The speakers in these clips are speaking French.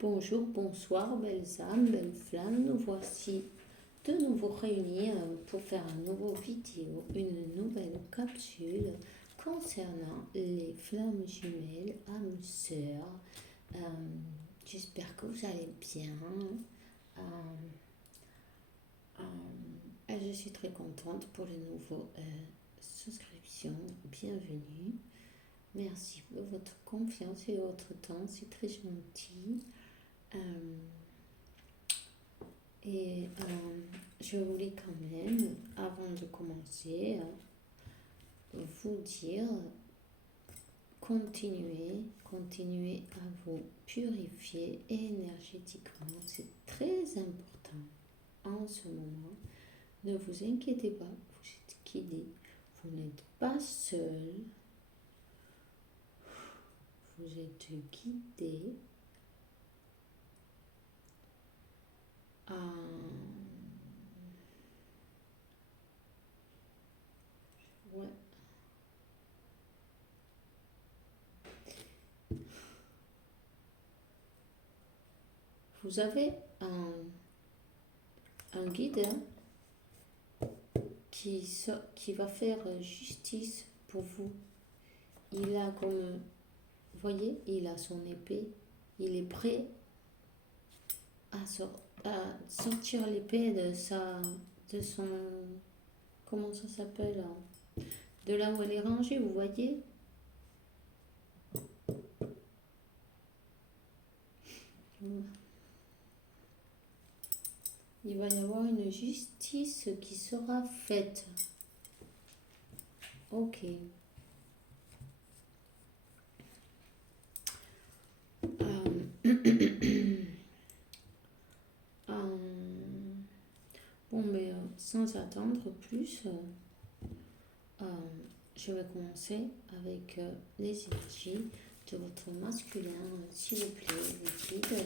Bonjour, bonsoir, belles âmes, belles flammes. Nous voici de nouveau réunis pour faire une nouvelle vidéo, une nouvelle capsule concernant les flammes jumelles, âmes sœurs. J'espère que vous allez bien. Je suis très contente pour les nouveaux souscriptions. Bienvenue. Merci pour votre confiance et votre temps, c'est très gentil. Je voulais quand même, avant de commencer, vous dire, continuez à vous purifier énergétiquement. C'est très important en ce moment. Ne vous inquiétez pas, vous êtes guidés, vous n'êtes pas seul, vous êtes guidés. Ouais. Vous avez un guide qui va faire justice pour vous. Il a comme, vous voyez, il a son épée, il est prêt à sortir l'épée de son, comment ça s'appelle, de là où elle est rangée, vous voyez. Il va y avoir une justice qui sera faite. Ok. Bon, mais sans attendre plus, je vais commencer avec les énergies de votre masculin. S'il vous plaît, les guides,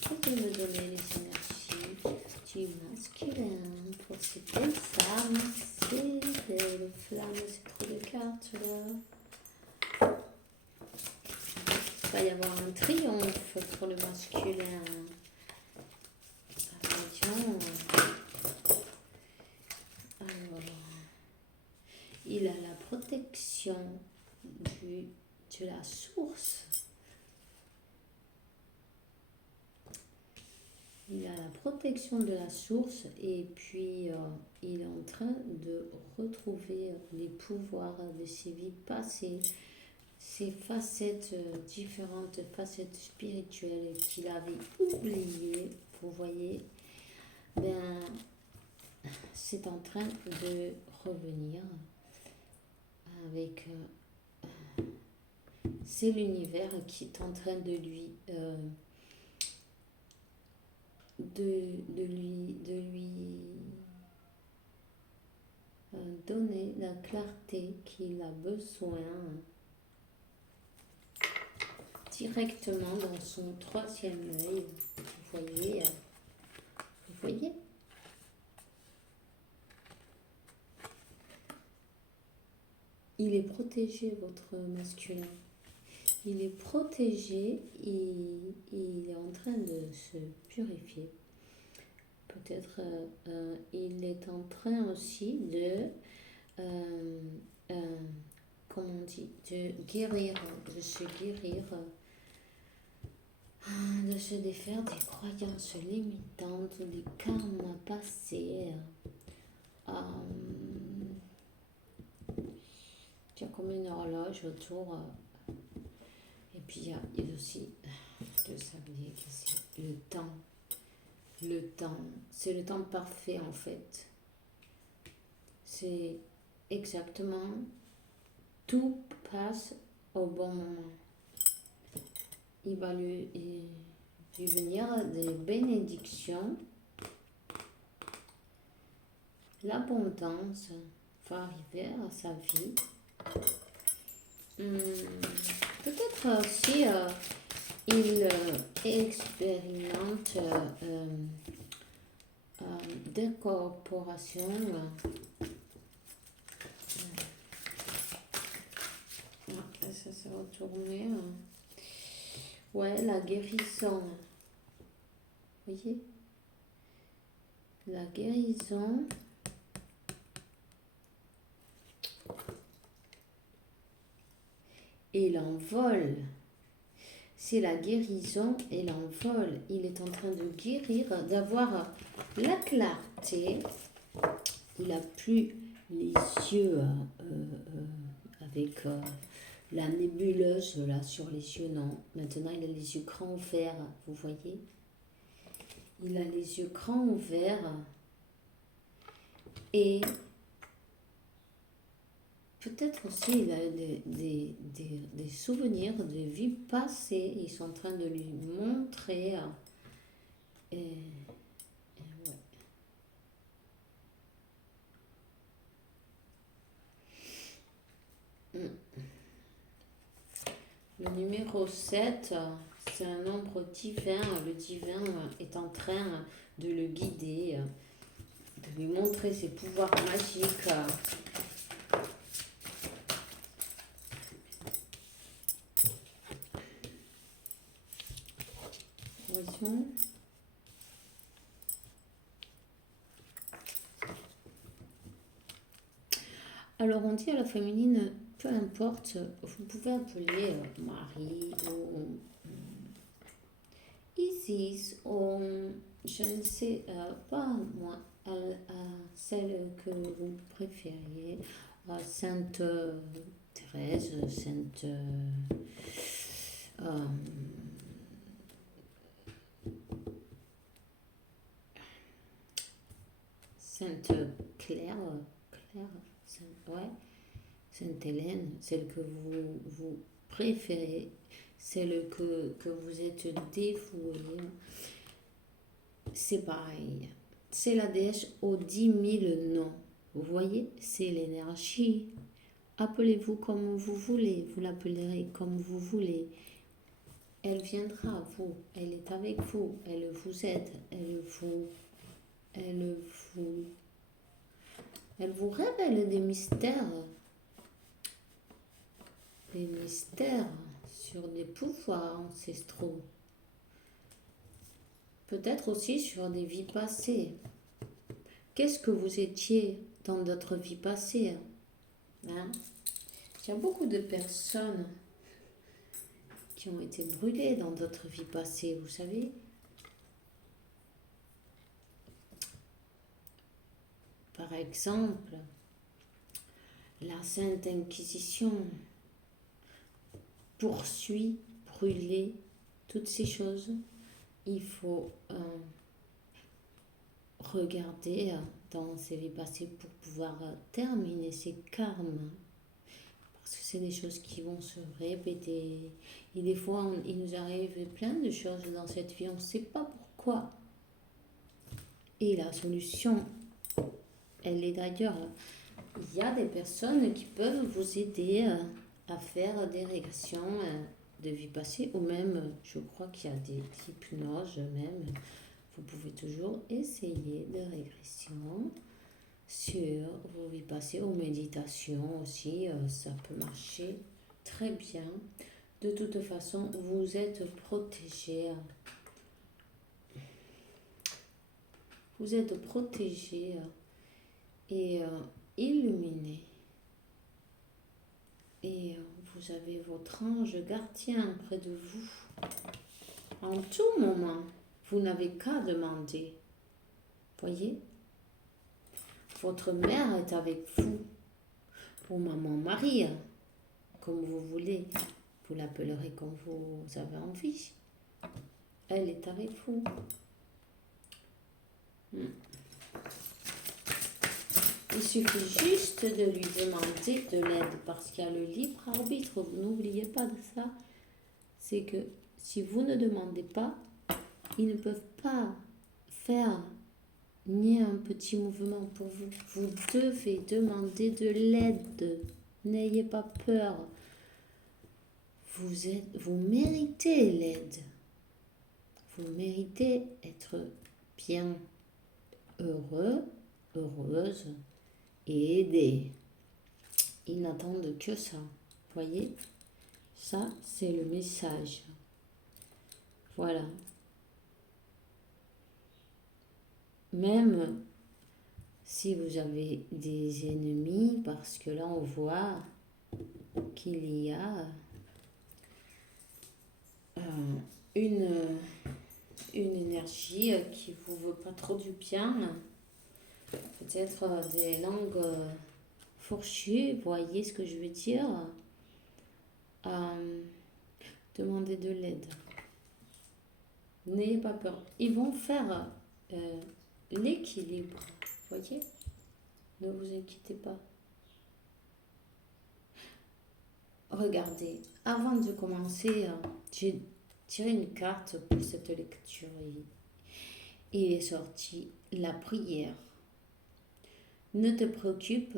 pouvez me donner les énergies du masculin pour cette belle femme. C'est belle flamme, c'est trop de cartes là. Il va y avoir un triomphe pour le masculin. Attention. Alors, il a la protection de la source. Il a la protection de la source et puis il est en train de retrouver les pouvoirs de ses vies passées, ses facettes, différentes facettes spirituelles qu'il avait oubliées. Vous voyez, c'est en train de revenir avec... c'est l'univers qui est en train de lui... de lui donner la clarté qu'il a besoin directement dans son troisième œil. Vous voyez, il est protégé, votre masculin. Il est protégé, il est en train de se purifier. Peut-être il est en train aussi de, comment on dit, de guérir, de se guérir, de se défaire des croyances limitantes, des karmas passés. Il y a comme une horloge autour. Et puis il y a aussi le sablier qui c'est le temps. Le temps, c'est le temps parfait en fait. C'est exactement, tout passe au bon moment. Il va lui venir des bénédictions. L'abondance va arriver à sa vie. Peut-être aussi il expérimente des corporations. Ça s'est retourné. Ouais, la guérison. Voyez? La guérison. Et l'envol. C'est la guérison et l'envol. Il est en train de guérir, d'avoir la clarté. Il n'a plus les yeux avec la nébuleuse là sur les yeux, non. Maintenant, il a les yeux grands ouverts, vous voyez? Il a les yeux grands ouverts et peut-être aussi il a des souvenirs de vie passée. Ils sont en train de lui montrer. Et ouais. Le numéro 7, c'est un nombre divin. Le divin est en train de le guider, de lui montrer ses pouvoirs magiques. Voyons. Alors on dit à la féminine, peu importe, vous pouvez appeler Marie ou Isis ou je ne sais pas moi, celle que vous préfériez, Sainte Thérèse, Sainte Sainte Claire, ouais, Sainte Hélène, celle que vous préférez, celle que vous êtes dévouée, c'est pareil. C'est la déesse aux 10 000 noms. Vous voyez, c'est l'énergie. Appelez-vous comme vous voulez, vous l'appellerez comme vous voulez. Elle viendra à vous, elle est avec vous, elle vous aide, elle vous révèle des mystères sur des pouvoirs ancestraux. Peut-être aussi sur des vies passées. Qu'est-ce que vous étiez dans d'autres vies passées? Hein? Il y a beaucoup de personnes qui ont été brûlées dans d'autres vies passées, vous savez. Par exemple, la Sainte Inquisition poursuit, brûler, toutes ces choses. Il faut regarder dans ces vies passées pour pouvoir terminer ces karmes. Parce que c'est des choses qui vont se répéter. Et des fois, il nous arrive plein de choses dans cette vie, on ne sait pas pourquoi. Et la solution, elle est d'ailleurs, il y a des personnes qui peuvent vous aider à faire des régressions de vie passée, ou même, je crois qu'il y a des hypnoses même. Vous pouvez toujours essayer des régressions sur vos vies passées ou méditation aussi, ça peut marcher très bien. De toute façon, vous êtes protégé. Vous êtes protégé et illuminé. Et vous avez votre ange gardien près de vous. En tout moment, vous n'avez qu'à demander. Voyez? Votre mère est avec vous. Ou maman Marie, comme vous voulez. Vous l'appellerez comme vous avez envie. Elle est avec vous. Il suffit juste de lui demander de l'aide parce qu'il y a le libre arbitre. N'oubliez pas de ça. C'est que si vous ne demandez pas, ils ne peuvent pas faire ni un petit mouvement pour vous. Vous devez demander de l'aide. N'ayez pas peur. Vous méritez l'aide. Vous méritez être bien heureux, heureuse et aidé. Ils n'attendent que ça. Voyez? Ça, c'est le message. Voilà. même si vous avez des ennemis, parce que là on voit qu'il y a une, une énergie qui vous veut pas trop du bien, peut-être des langues fourchues, vous voyez ce que je veux dire. Demandez de l'aide. N'ayez pas peur. Ils vont faire l'équilibre, voyez. Ne vous inquiétez pas. Regardez, avant de commencer, j'ai tiré une carte pour cette lecture et il est sorti la prière. Ne te préoccupe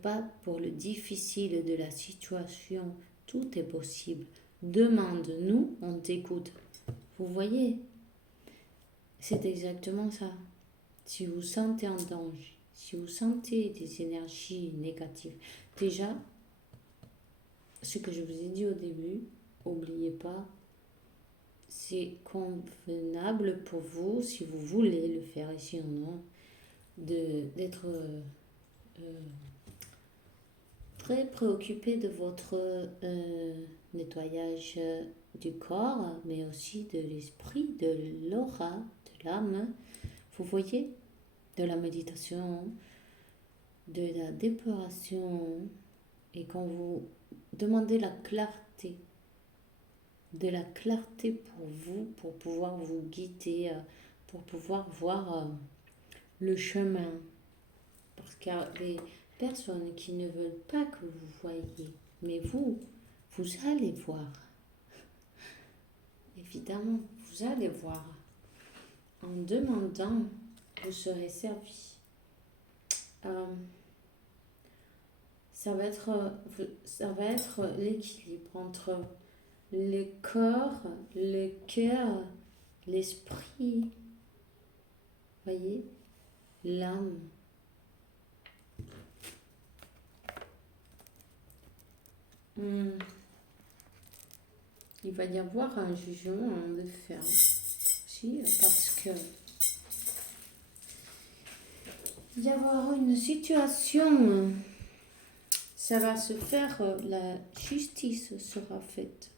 pas pour le difficile de la situation. Tout est possible. Demande-nous, on t'écoute. Vous voyez, c'est exactement ça. Si vous sentez un danger, si vous sentez des énergies négatives, déjà, ce que je vous ai dit au début, n'oubliez pas, c'est convenable pour vous, si vous voulez le faire ici ou non, d'être très préoccupé de votre nettoyage du corps, mais aussi de l'esprit, de l'aura, de l'âme. Vous voyez, de la méditation, de la dépuration, et quand vous demandez la clarté, de la clarté pour vous, pour pouvoir vous guider, pour pouvoir voir le chemin. Parce qu'il y a des personnes qui ne veulent pas que vous voyez, mais vous allez voir. Évidemment, vous allez voir. En demandant, vous serez servi. Ça va être l'équilibre entre le corps, le cœur, l'esprit, voyez, l'âme. Il va y avoir un jugement de faire aussi, parce que il va y avoir une situation, ça va se faire, la justice sera faite.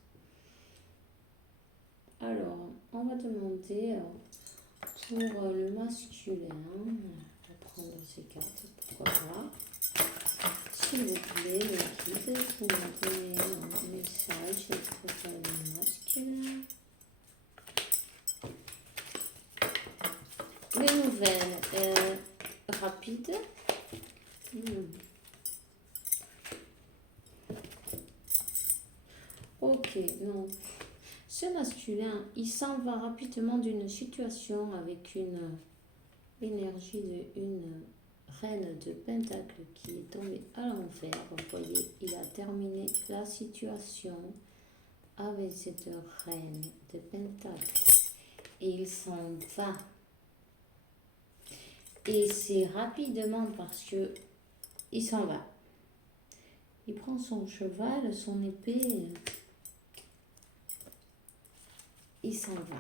Alors, on va demander pour le masculin, on va prendre ces cartes, pourquoi pas. S'il vous plaît, les guides, vous me donnez un message pour le masculin. Les nouvelles rapides. Ok, non. Ce masculin, il s'en va rapidement d'une situation avec une énergie d'une reine de pentacle qui est tombée à l'envers. Vous voyez, il a terminé la situation avec cette reine de pentacle. Et il s'en va. Et c'est rapidement parce que il s'en va. Il prend son cheval, son épée. Il s'en va.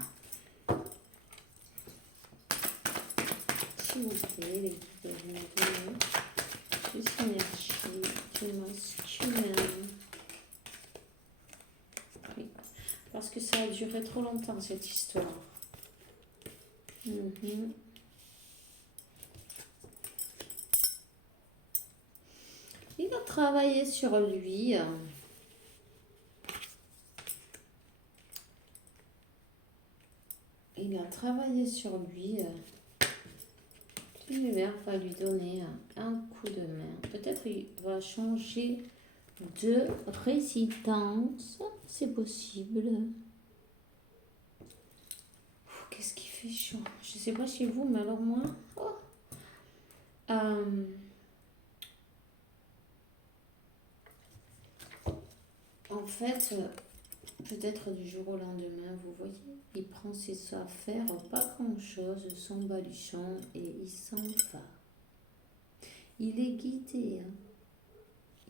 S'il vous plaît, les guides, plus énergie du masculin. Oui, parce que ça a duré trop longtemps cette histoire. Il va travailler sur lui. Il a travaillé sur lui. L'univers va lui donner un coup de main. Peut-être il va changer de résidence. C'est possible. Qu'est-ce qui fait chaud? Je ne sais pas chez vous, mais alors moi... en fait, peut-être du jour au lendemain, vous voyez, il prend ses affaires, pas grand-chose, son baluchon, et il s'en va. Il est guidé.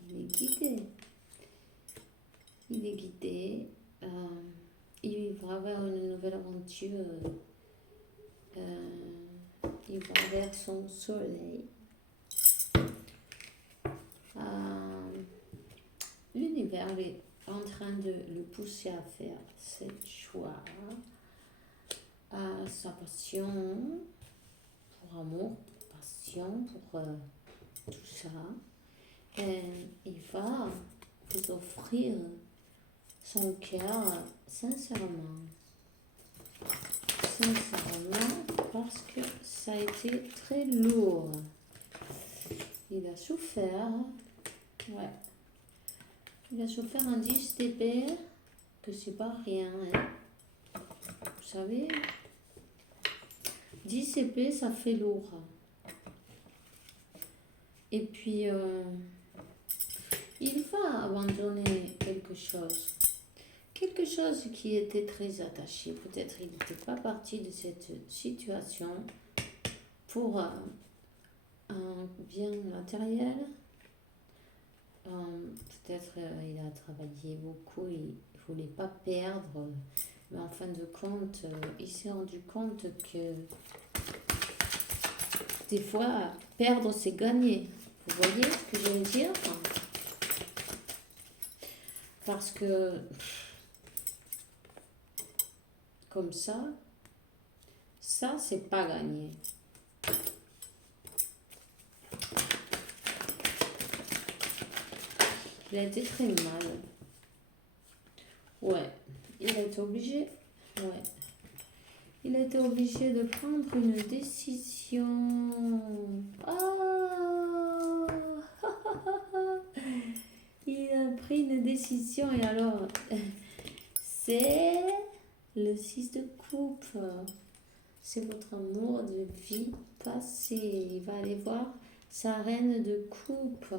Il est guidé. Il est guidé. Il va avoir une nouvelle aventure il va vers son soleil. L'univers est en train de le pousser à faire ce choix, à sa passion pour amour, passion pour tout ça. Et il va vous offrir son cœur sincèrement. Sincèrement, parce que ça a été très lourd. Il a souffert. Ouais. Il a souffert un 10 dB, que c'est pas rien. Hein. Vous savez, 10 dB, ça fait lourd. Et puis, il va abandonner quelque chose. Quelque chose qui était très attaché. Peut-être il n'était pas parti de cette situation pour un bien matériel. Peut-être il a travaillé beaucoup, il ne voulait pas perdre. Mais en fin de compte, il s'est rendu compte que des fois, perdre, c'est gagner. Vous voyez ce que je veux dire? Parce que, comme ça, c'est pas gagné. Il a été très mal. Ouais, il a été obligé. Ouais. Il a été obligé de prendre une décision. Ah il a pris une décision et alors, c'est le 6 de coupe. C'est votre amour de vie passée. Il va aller voir sa reine de coupe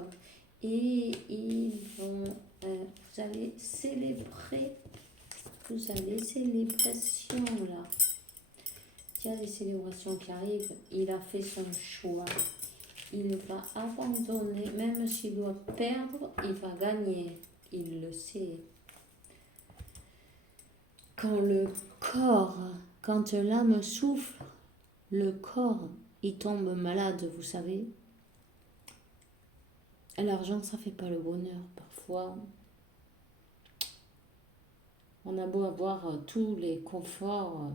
et ils vont, vous allez célébrer. Vous avez des célébrations là. Il y a des célébrations qui arrivent. Il a fait son choix. Il va abandonner. Même s'il doit perdre, il va gagner. Il le sait. Quand le corps, quand l'âme souffle, le corps, il tombe malade, vous savez. L'argent, ça fait pas le bonheur. Parfois, on a beau avoir tous les conforts.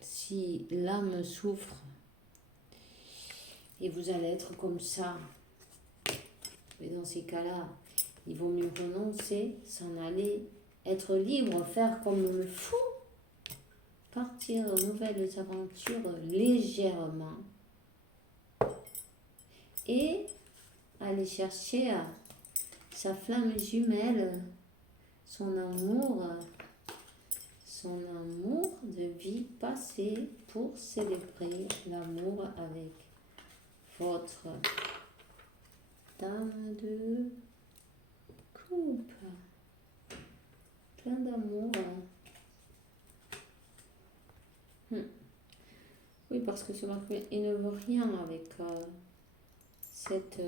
Si l'âme souffre, et vous allez être comme ça, mais dans ces cas-là, il vaut mieux renoncer, s'en aller, être libre, faire comme le fou, partir de nouvelles aventures légèrement et aller chercher sa flamme jumelle, son amour de vie passée pour célébrer l'amour avec votre dame de coupe. Plein d'amour. Oui, parce que ce masculin, il ne veut rien avec cette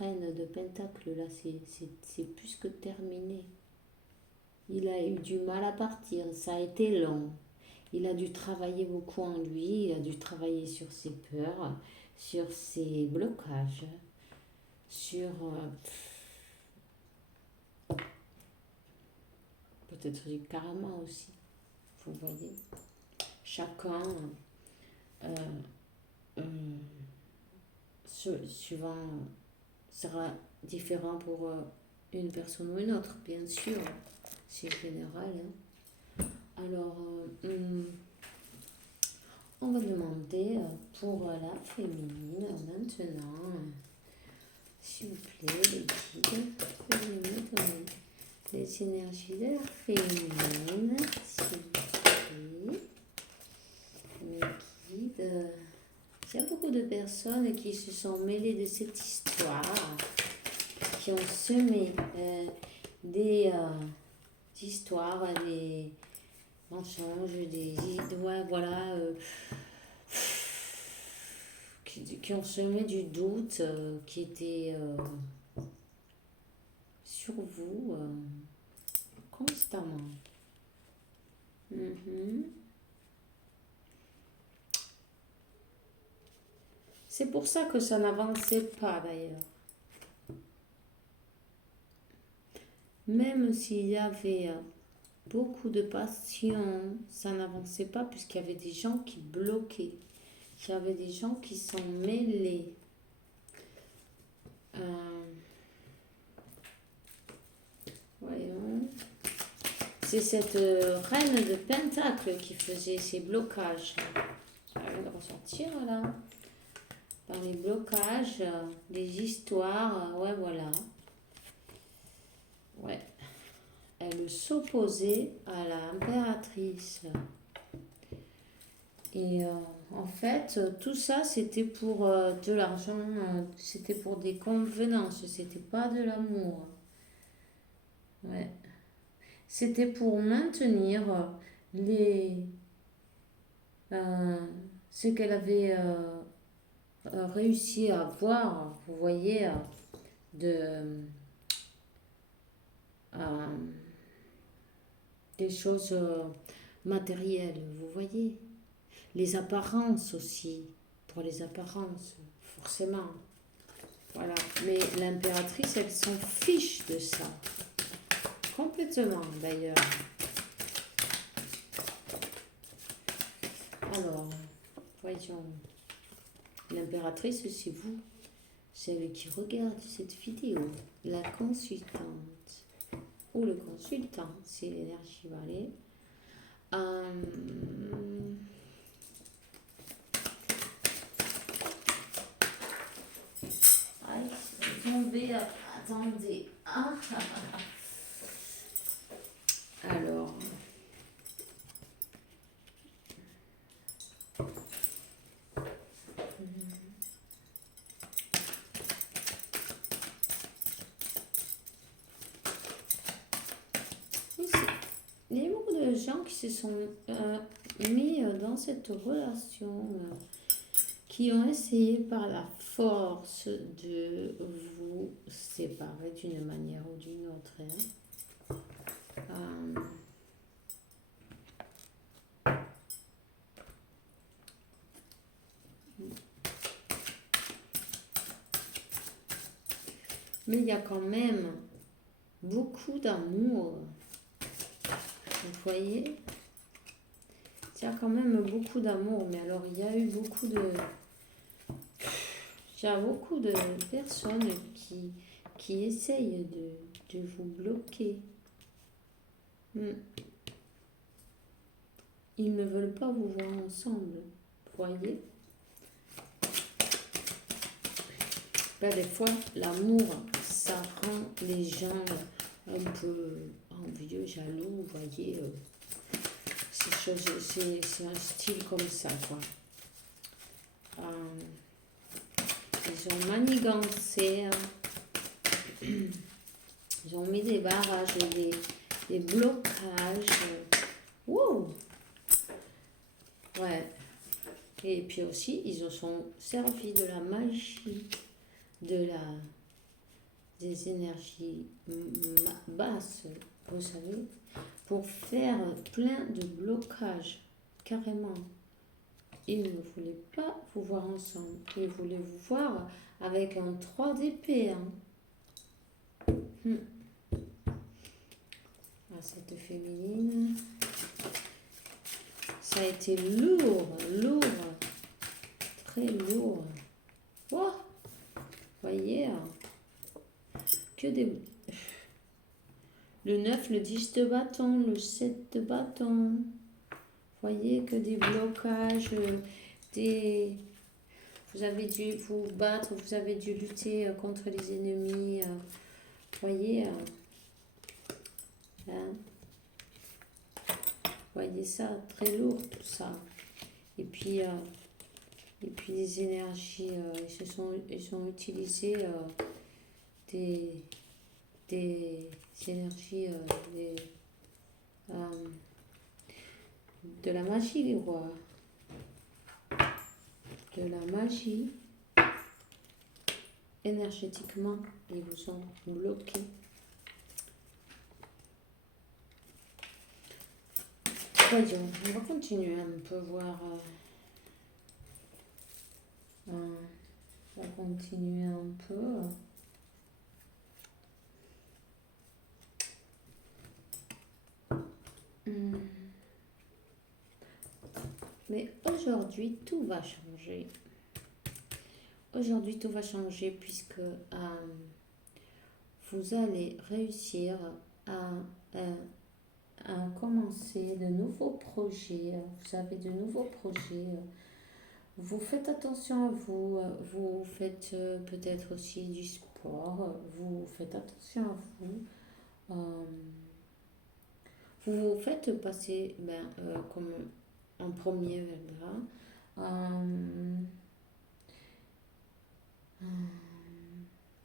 reine de pentacle là. C'est plus que terminé. Il a eu du mal à partir, ça a été long. Il a dû travailler beaucoup en lui, il a dû travailler sur ses peurs, sur ses blocages, sur peut-être du karma aussi. Vous voyez, chacun suivant sera différent pour une personne ou une autre, bien sûr. C'est général. Hein. Alors, on va demander pour la féminine maintenant. S'il vous plaît, les guides, veuillez me donner les énergies de la féminine. S'il vous plaît. Mes guides. Il y a beaucoup de personnes qui se sont mêlées de cette histoire, qui ont semé des histoires, des mensonges, voilà, qui ont semé du doute, qui étaient sur vous constamment. C'est pour ça que ça n'avançait pas d'ailleurs. Même s'il y avait beaucoup de passion, ça n'avançait pas puisqu'il y avait des gens qui bloquaient. Il y avait des gens qui sont mêlés. Voyons. C'est cette reine de Pentacle qui faisait ces blocages. Elle vient de ressortir là. Par les blocages, des histoires, ouais voilà. Ouais. Elle s'opposait à l'impératrice. Et en fait, tout ça, c'était pour de l'argent, c'était pour des convenances, c'était pas de l'amour. Ouais. C'était pour maintenir les, ce qu'elle avait réussi à avoir, vous voyez, de, des choses matérielles, vous voyez. Les apparences aussi, pour les apparences, forcément. Voilà. Mais l'impératrice, elle s'en fiche de ça. Complètement, d'ailleurs. Alors, voyons. L'impératrice, c'est vous. Celle qui regarde cette vidéo. La consultante. Ou le consultant, si l'énergie va aller. Aïe, je vais tomber. Attendez. Alors. Il y a beaucoup de gens qui se sont mis dans cette relation, qui ont essayé par la force de vous séparer d'une manière ou d'une autre. Mais il y a quand même beaucoup d'amour. Vous voyez, il y a quand même beaucoup d'amour, mais alors il y a eu beaucoup de... Il y a beaucoup de personnes qui essayent de vous bloquer. Ils ne veulent pas vous voir ensemble, vous voyez. Là, des fois, l'amour, ça rend les gens un peu envieux, jaloux, vous voyez. C'est un style comme ça, quoi. Ils ont manigancé, ils ont mis des barrages, des blocages. Wow! Ouais. Et puis aussi, ils se sont servis de la magie, des énergies basses, vous savez, pour faire plein de blocages, carrément. Ils ne voulaient pas vous voir ensemble. Ils voulaient vous voir avec un 3 d'épée. Cette féminine. Ça a été lourd, très lourd. Oh, voyez, que des... Le 9, le 10 de bâton, le 7 de bâton. Voyez que des blocages, vous avez dû vous battre, vous avez dû lutter contre les ennemis. Voyez, voyez ça, très lourd tout ça. Et puis les énergies, ils ont utilisé des énergies, de la magie, les rois. De la magie. Énergétiquement, ils vous ont bloqué. Voyons, on va continuer un peu voir. continuer un peu. Mais aujourd'hui, tout va changer. Aujourd'hui, tout va changer puisque vous allez réussir à, euh, à commencer de nouveaux projets. Vous avez de nouveaux projets. Vous faites attention à vous. Vous faites peut-être aussi du sport. Vous faites attention à vous. Vous vous faites passer comme en premier verra.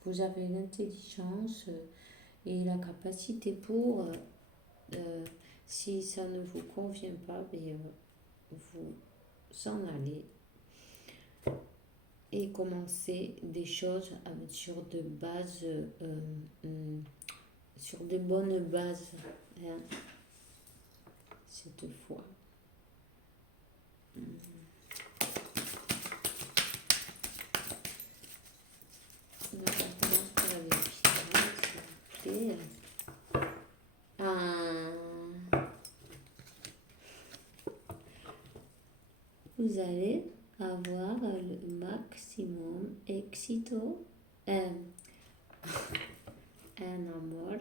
Vous avez l'intelligence et la capacité pour, si ça ne vous convient pas, vous en allez et commencer des choses sur de bases, sur de bonnes bases, hein, cette fois. Donc, on commence par la vérification, vous allez avoir le maximum éxito en amour,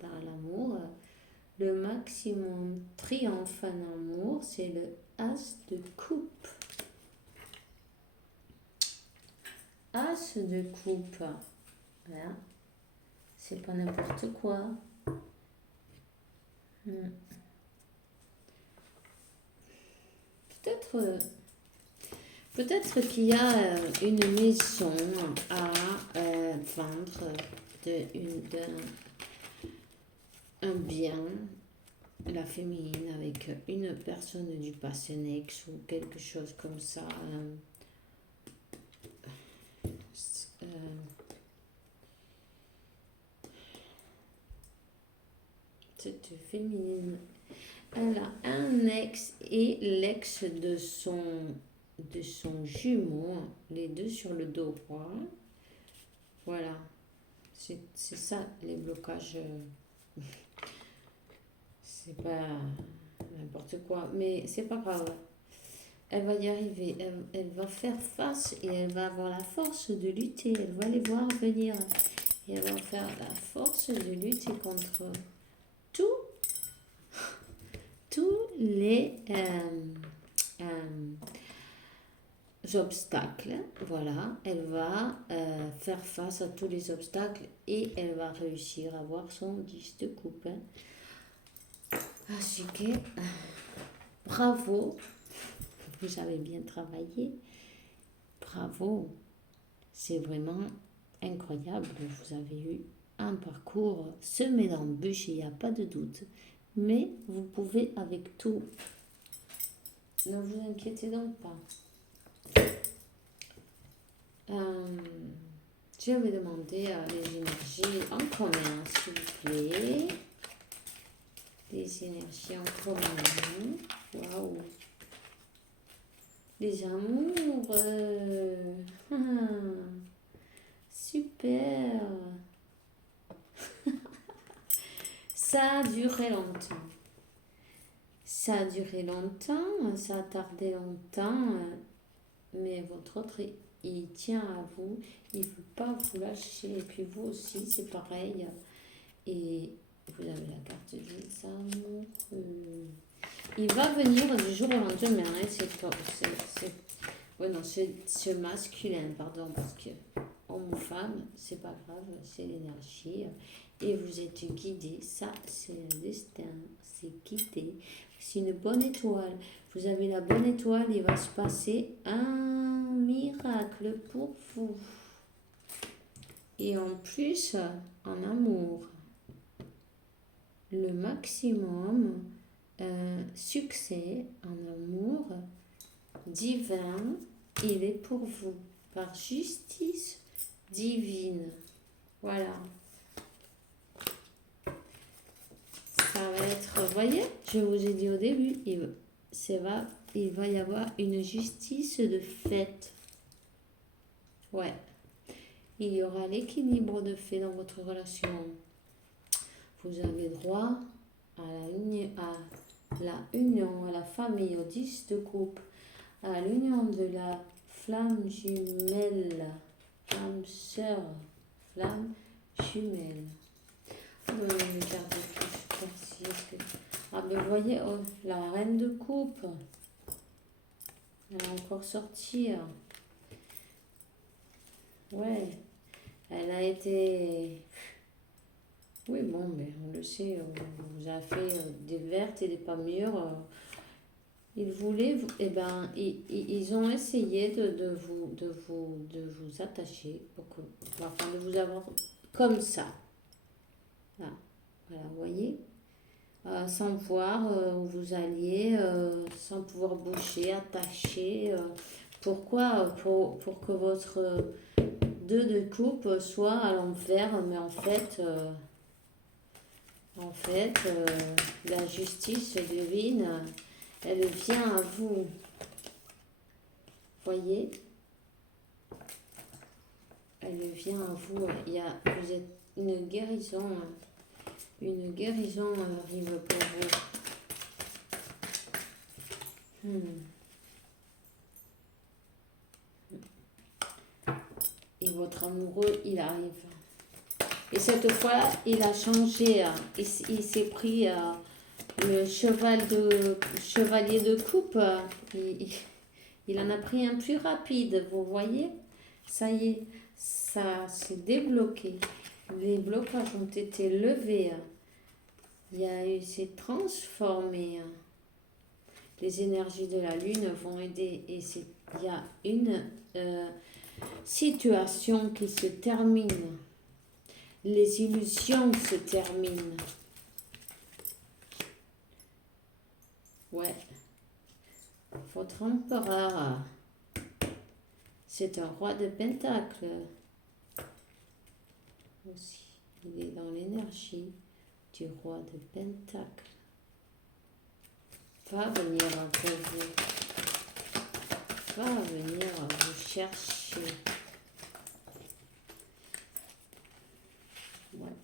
dans l'amour. Le maximum triomphe en amour, c'est le As de coupe. As de coupe. Voilà. C'est pas n'importe quoi. Peut-être qu'il y a une maison à vendre, un bien, la féminine, avec une personne du passé nex ou quelque chose comme ça. Cette féminine, elle a un ex et l'ex de son jumeau, les deux sur le dos droit. Voilà, c'est ça les blocages. C'est pas n'importe quoi, mais c'est pas grave. Elle va y arriver, elle va faire face et elle va avoir la force de lutter. Elle va les voir venir et elle va faire la force de lutter contre tous les obstacles. Voilà, elle va faire face à tous les obstacles et elle va réussir à avoir son 10 de coupe. Ainsi que bravo, vous avez bien travaillé. Bravo, c'est vraiment incroyable. Vous avez eu un parcours semé d'embûches, il n'y a pas de doute. Mais vous pouvez avec tout. Ne vous inquiétez donc pas. Je vais demander les énergies en commun, s'il vous plaît. Les énergies en commun. Waouh. Les amours. Super. Ça a duré longtemps. Ça a duré longtemps, ça a tardé longtemps, mais votre autre, il tient à vous, il ne veut pas vous lâcher. Et puis vous aussi, c'est pareil. Et vous avez la carte des amours. Il va venir du jour au lendemain. Hein, c'est ce masculin, pardon, parce que homme ou femme, c'est pas grave, c'est l'énergie. Et vous êtes guidé, ça c'est le destin, c'est guidé. C'est une bonne étoile. Vous avez la bonne étoile, il va se passer un miracle pour vous. Et en plus, en amour, le maximum succès en amour divin, il est pour vous, par justice divine. Voilà. Ça va être, vous voyez, je vous ai dit au début, il va y avoir une justice de fait. Ouais. Il y aura l'équilibre de fait dans votre relation. Vous avez droit à union, à la famille, au 10 de coupe, à l'union de la flamme jumelle, flamme sœur, flamme jumelle. Regardez plus ah ben vous voyez, oh, la reine de coupe, elle a encore sorti. Ouais, elle a été... Oui, bon, mais on le sait, on vous a fait des vertes et des pas mûres. Ils voulaient, ils ont essayé de vous attacher, enfin de vous avoir comme ça. Là, voilà, vous voyez, sans voir où vous alliez, sans pouvoir bouger, attacher. Pourquoi? Pour que votre 2 de coupe soit à l'envers, mais en fait, la justice divine, elle vient à vous. Voyez, elle vient à vous. Vous êtes une guérison arrive pour vous. Et votre amoureux, il arrive. Et cette fois, il a changé. Il s'est pris le chevalier de coupe. Il en a pris un plus rapide, vous voyez. Ça y est, ça s'est débloqué. Les blocages ont été levés. C'est transformé. Les énergies de la lune vont aider. Et il y a une situation qui se termine. Les illusions se terminent. Ouais. Votre empereur, c'est un roi de Pentacle. Aussi, il est dans l'énergie du roi de Pentacle. Va venir pour vous. Va venir vous chercher. Ouais.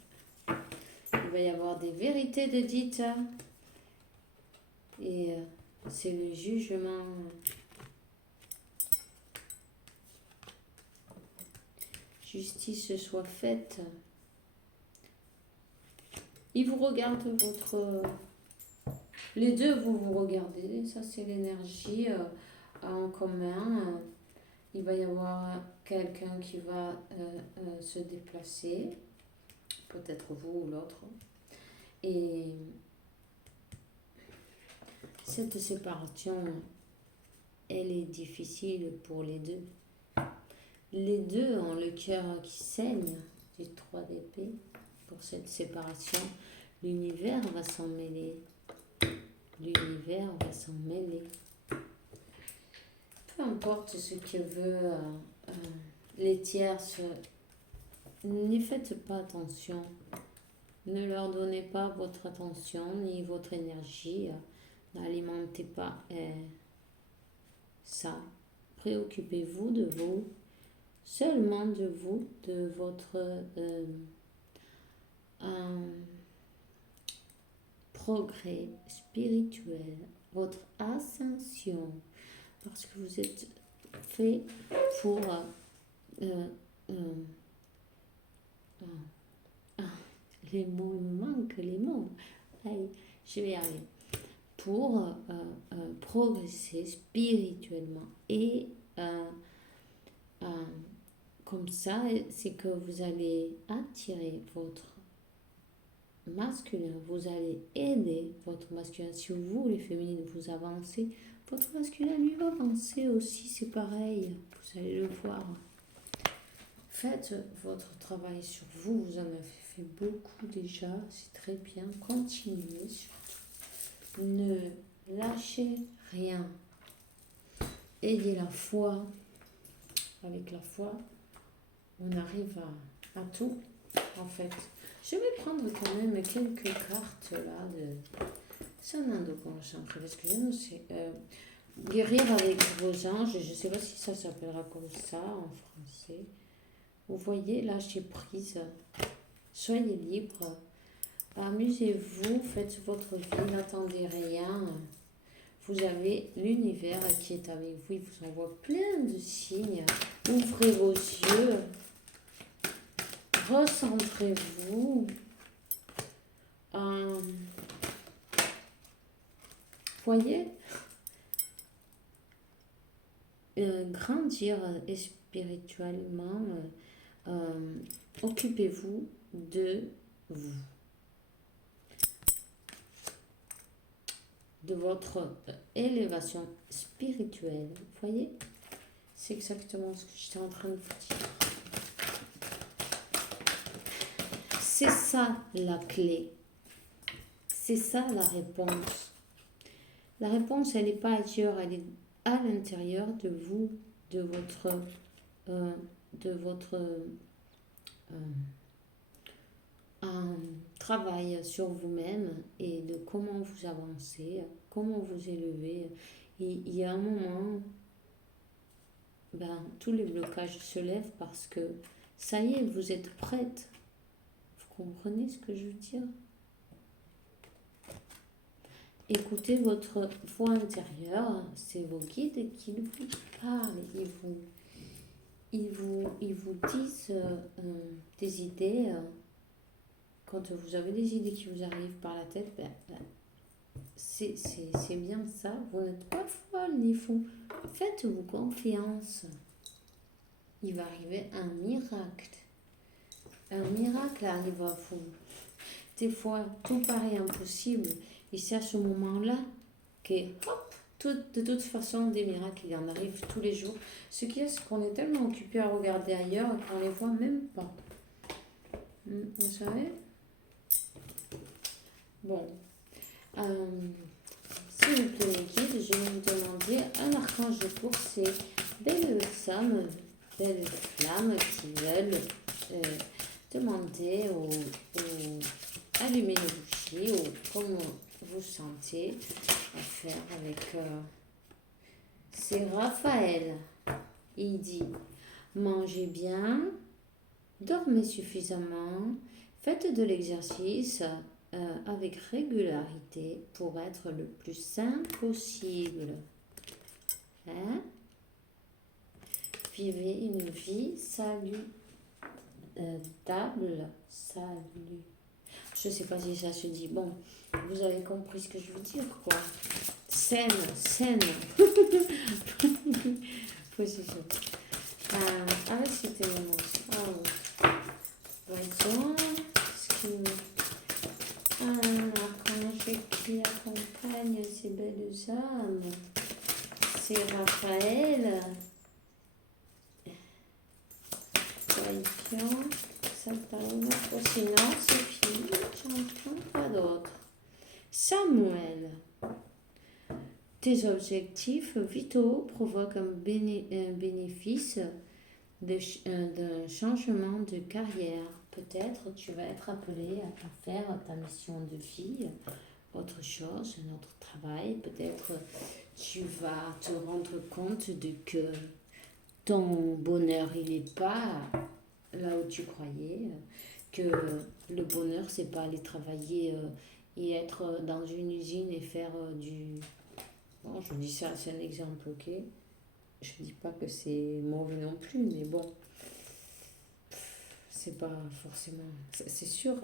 Il va y avoir des vérités de dites. Et c'est le jugement. Justice soit faite. Il vous regarde les deux, vous regardez. Ça, c'est l'énergie en commun. Il va y avoir quelqu'un qui va se déplacer. Peut-être vous ou l'autre. Et cette séparation, elle est difficile pour les deux. Les deux ont le cœur qui saigne du 3 d'épée. Pour cette séparation, l'univers va s'en mêler. L'univers va s'en mêler. Peu importe ce que veut les tierces, n'y faites pas attention. Ne leur donnez pas votre attention ni votre énergie. N'alimentez pas ça. Préoccupez-vous de vous, seulement de vous, de votre progrès spirituel, votre ascension, parce que vous êtes fait pour les mots, il me manquent les mots. Allez, je vais y arriver. Pour progresser spirituellement. Et comme ça, c'est que vous allez attirer votre masculin. Vous allez aider votre masculin. Si vous, les féminines, vous avancez, votre masculin, lui, va avancer aussi. C'est pareil. Vous allez le voir. Faites votre travail sur vous. Vous en avez fait beaucoup déjà. C'est très bien. Continuez surtout. Ne lâchez rien. Ayez la foi. Avec la foi, on arrive à tout, en fait. Je vais prendre quand même quelques cartes là de Sanando Conscience, parce que je ne sais. guérir avec vos anges, je ne sais pas si ça s'appellera comme ça en français. Vous voyez, lâchez prise, soyez libre, amusez-vous, faites votre vie, n'attendez rien. Vous avez l'univers qui est avec vous, il vous envoie plein de signes. Ouvrez vos yeux, recentrez-vous. Voyez, grandir spirituellement, occupez-vous de vous, de votre élévation spirituelle. Voyez, c'est exactement ce que j'étais en train de vous dire. C'est ça la clé. C'est ça la réponse. La réponse, elle n'est pas ailleurs, elle est à l'intérieur de vous, de votre travail sur vous-même et de comment vous avancez, comment vous élevez. Il y a un moment, tous les blocages se lèvent parce que ça y est, vous êtes prête. Vous comprenez ce que je veux dire? Écoutez votre voix intérieure, c'est vos guides qui vous parlent, ils vous disent des idées. Quand vous avez des idées qui vous arrivent par la tête, c'est bien ça, vous n'êtes pas folle ni fou. Faites-vous confiance. Il va arriver un miracle. Un miracle arrive à vous. Des fois, tout paraît impossible. Et c'est à ce moment-là que, hop, de toute façon, des miracles, il en arrive tous les jours. Ce qui est, c'est qu'on est tellement occupé à regarder ailleurs qu'on ne les voit même pas. Vous savez? Bon. S'il vous plaît, mes guides, je vais vous demander un archange de cours, c'est belles femmes, belles flammes qui veulent demander ou allumer une bougie ou comment vous sentez à faire avec... c'est Raphaël. Il dit, mangez bien, dormez suffisamment, faites de l'exercice avec régularité pour être le plus sain possible. Hein? Vivez une vie saludable. Salut. Je ne sais pas si ça se dit. Bon, vous avez compris ce que je veux dire, quoi. Saine. Position. Avec cette émotion. Voyons ce qui l'archange qui accompagne ces belles âmes. C'est Raphaël. Voyons. Ça parle. Oh, sinon, c'est fini. J'entends pas d'autre. Samuel. Tes objectifs vitaux provoquent un bénéfice d'un changement de carrière. Peut-être tu vas être appelé à faire ta mission de vie, autre chose, un autre travail. Peut-être tu vas te rendre compte de que ton bonheur, il n'est pas là où tu croyais, que le bonheur, c'est pas aller travailler et être dans une usine et faire du... Bon, je dis ça, c'est un exemple, ok? Je dis pas que c'est mauvais non plus, mais bon, c'est pas forcément... C'est sûr,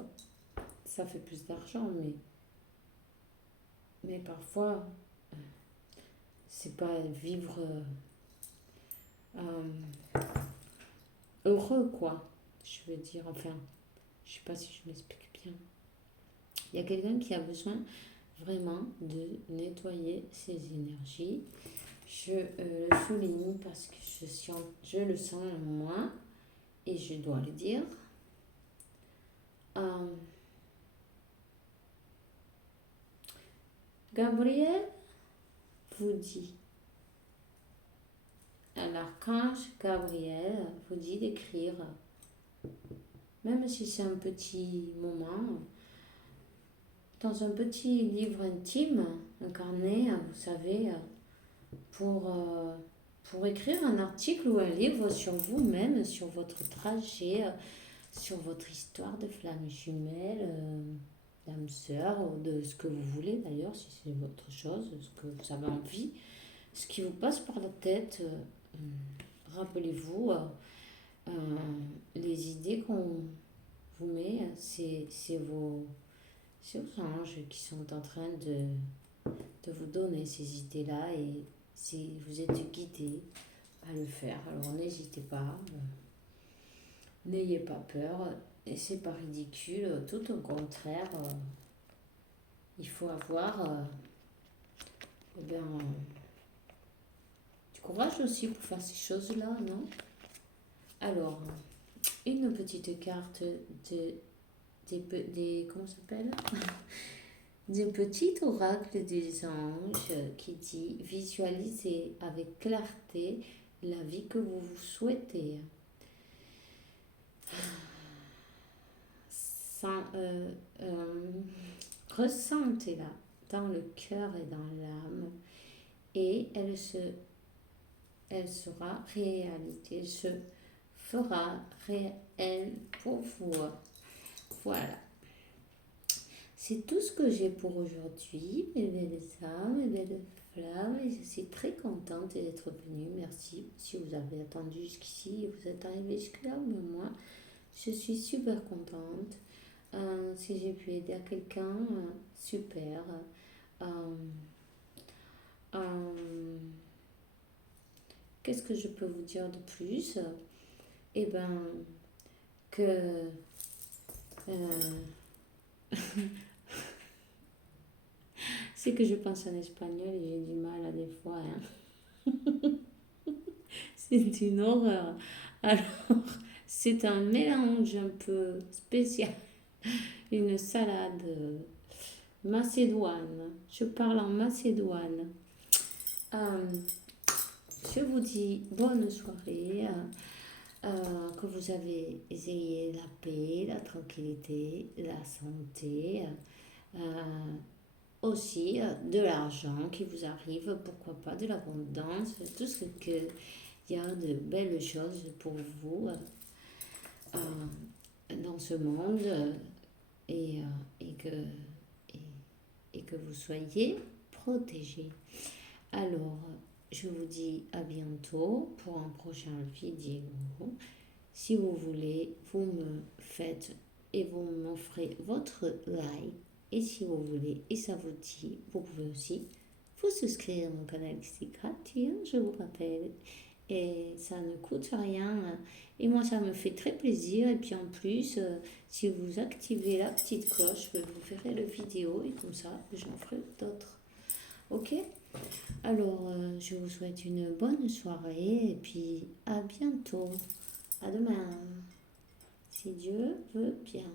ça fait plus d'argent, mais parfois, c'est pas vivre heureux, quoi. Je veux dire, enfin, je sais pas si je m'explique bien. Il y a quelqu'un qui a besoin vraiment de nettoyer ses énergies. Je le souligne parce que je le sens en moi et je dois le dire. Gabriel vous dit, l'archange Gabriel vous dit d'écrire, même si c'est un petit moment, dans un petit livre intime, un carnet, vous savez, pour écrire un article ou un livre sur vous-même, sur votre trajet, sur votre histoire de flamme jumelle, d'âme sœur, ou de ce que vous voulez d'ailleurs, si c'est votre chose, ce que vous avez envie, ce qui vous passe par la tête. Rappelez-vous, euh, les idées qu'on vous met, c'est vos anges qui sont en train de vous donner ces idées-là et si vous êtes guidé à le faire, alors n'hésitez pas, n'ayez pas peur et c'est pas ridicule, tout au contraire, il faut avoir eh bien, du courage aussi pour faire ces choses-là, non? Alors, une petite carte comment ça s'appelle? Des petits oracles des anges qui dit visualisez avec clarté la vie que vous souhaitez. Sans, ressentez-la dans le cœur et dans l'âme et elle sera réalité, elle se fera réelle pour vous. Voilà. C'est tout ce que j'ai pour aujourd'hui, mes belles âmes, mes belles flammes. Et je suis très contente d'être venue. Merci si vous avez attendu jusqu'ici et vous êtes arrivé jusque-là. Mais moi, je suis super contente. Si j'ai pu aider à quelqu'un, super. Euh, euh, Qu'est-ce que je peux vous dire de plus? Eh ben, que... euh, c'est que je pense en espagnol et j'ai du mal à des fois. Hein. C'est une horreur. Alors, c'est un mélange un peu spécial. Une salade macédoine. Je parle en macédoine. Euh, je vous dis bonne soirée. Que vous avez essayé la paix, la tranquillité, la santé. Euh, aussi de l'argent qui vous arrive, pourquoi pas de l'abondance, tout ce que il y a de belles choses pour vous dans ce monde et, et, et que vous soyez protégés. Alors, je vous dis à bientôt pour un prochain vidéo. Si vous voulez, vous me faites et vous m'offrez votre like. Et si vous voulez, et ça vous dit, vous pouvez aussi vous souscrire à mon canal, c'est gratuit, hein, je vous rappelle. Et ça ne coûte rien. Et moi, ça me fait très plaisir. Et puis en plus, si vous activez la petite cloche, vous verrez la vidéo et comme ça, j'en ferai d'autres. Ok? Alors, je vous souhaite une bonne soirée et puis à bientôt. À demain. Si Dieu veut bien.